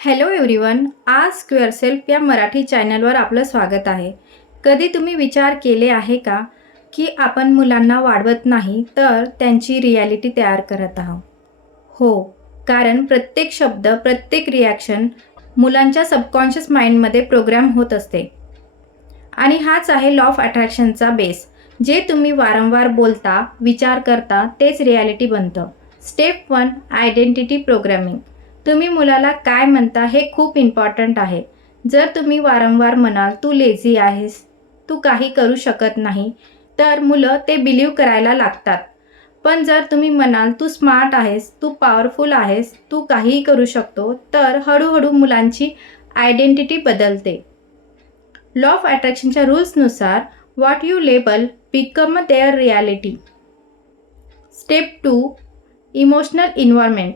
Hello everyone, ask yourself या मराठी चॅनलवर आपलं स्वागत आहे. कधी तुम्ही विचार केले आहे का की आपण मुलांना वाढवत नाही तर त्यांची रियालिटी तयार करत आहोत? हो, कारण प्रत्येक शब्द, प्रत्येक रिॲक्शन मुलांच्या सबकॉन्शियस माइंडमध्ये प्रोग्राम होत असते. आणि हाच आहे लॉ ऑफ अट्रॅक्शनचा बेस. जे तुम्ही वारंवार बोलता, विचार करता तेच रियालिटी बनतं. Step 1, identity programming. तुम्ही मुलाला काय म्हणता हे खूप इम्पॉर्टंट आहे. जर तुम्ही वारंवार म्हणाल तू लेझी आहेस, तू काही करू शकत नाही, तर मुलं ते बिलीव्ह करायला लागतात. पण जर तुम्ही म्हणाल तू स्मार्ट आहेस, तू पॉवरफुल आहेस, तू काहीही करू शकतो, तर हळूहळू मुलांची आयडेंटिटी बदलते. लॉ ऑफ अट्रॅक्शनच्या रूल्सनुसार what you label become their reality. Step 2, emotional environment.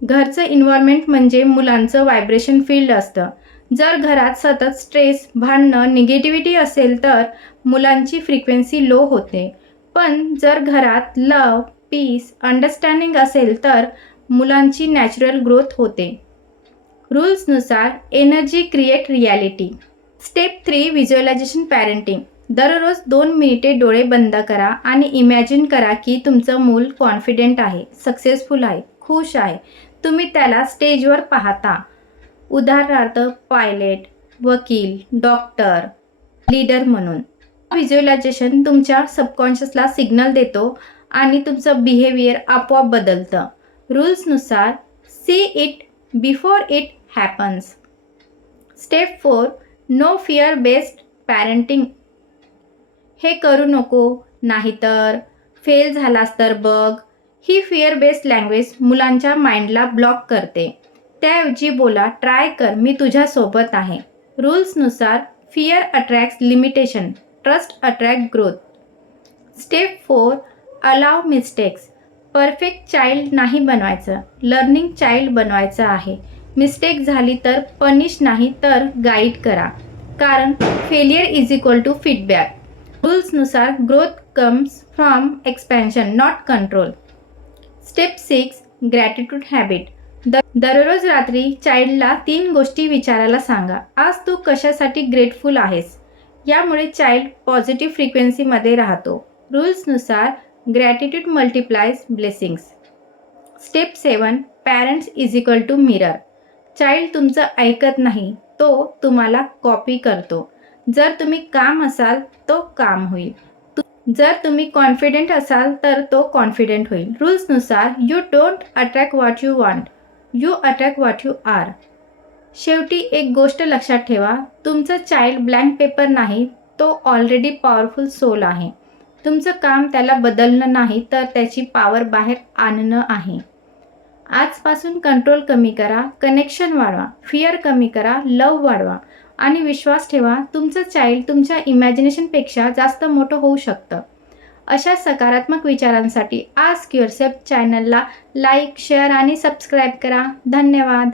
घरचं इन्व्हायरमेंट म्हणजे मुलांचं व्हायब्रेशन फील्ड असतं. जर घरात सतत स्ट्रेस, भांडणं, निगेटिव्हिटी असेल तर मुलांची फ्रिक्वेन्सी लो होते. पण जर घरात लव, पीस, अंडरस्टँडिंग असेल तर मुलांची नॅचरल ग्रोथ होते. रूल्सनुसार energy create reality. Step 3, visualization parenting. दररोज 2 मिनिटे डोळे बंद करा आणि इमॅजिन करा की तुमचं मूल कॉन्फिडेंट आहे, सक्सेसफुल आहे, खुश आहे. तुम्ही त्याला स्टेजवर पाहता. उदाहरणार्थ पायलट, वकील, डॉक्टर, लीडर म्हणून. व्हिज्युअलायझेशन तुमच्या सबकॉन्शियसला सिग्नल देतो आणि तुमचं बिहेवियर आपोआप बदलतं. रूल्सनुसार see it before it happens. Step 4, no fear based parenting. हे करू नको, नाहीतर, फेल झालास तर बघ. ही फिअर बेस्ड लँग्वेज मुलांच्या माइंडला ब्लॉक करते. त्याऐवजी बोला, ट्राय कर, मी तुझ्यासोबत आहे. रूल्सनुसार fear attracts limitation, trust attract growth. Step 4, allow mistakes. Perfect child नाही बनवायचं, लर्निंग चाइल्ड बनायचं आहे. मिस्टेक झाली तर पनिश नाही तर गाईड करा, कारण failure is equal to feedback. रूल्सनुसार growth comes from expansion, not control. Step 6, gratitude habit. दररोज रात्री चाइल्डला 3 गोष्टी विचारायला सांगा. आज तू कशासाठी ग्रेटफुल आहेस? यामुळे चाइल्ड पॉझिटिव्ह फ्रिक्वेन्सीमध्ये राहतो. रूल्सनुसार gratitude multiplies blessings. Step 7, parents is equal to mirror. Child तुमचं ऐकत नाही, तो तुम्हाला कॉपी करतो. जर तुम्ही काम असाल तो काम होईल. जर तुम्ही कॉन्फिडेंट असाल तर तो कॉन्फिडेंट होईल. रूल्सनुसार you don't attract what you want, you attract what you are. शेवटी एक गोष्ट लक्षात ठेवा, तुमचं चाइल्ड ब्लँक पेपर नाही, तो ऑलरेडी पॉवरफुल सोल आहे. तुमचं काम त्याला बदलणं नाही तर त्याची पॉवर बाहेर आणणं आहे. आजपासून कंट्रोल कमी करा, कनेक्शन वाढवा, फिअर कमी करा, लव वाढवा आणि विश्वास ठेवा, तुमचं चाइल्ड तुमच्या इमॅजिनेशनपेक्षा जास्त मोठं होऊ शकतं. अशा सकारात्मक विचारांसाठी आस्क युअरसेल्फ चॅनलला लाईक, शेअर आणि सबस्क्राईब करा. धन्यवाद.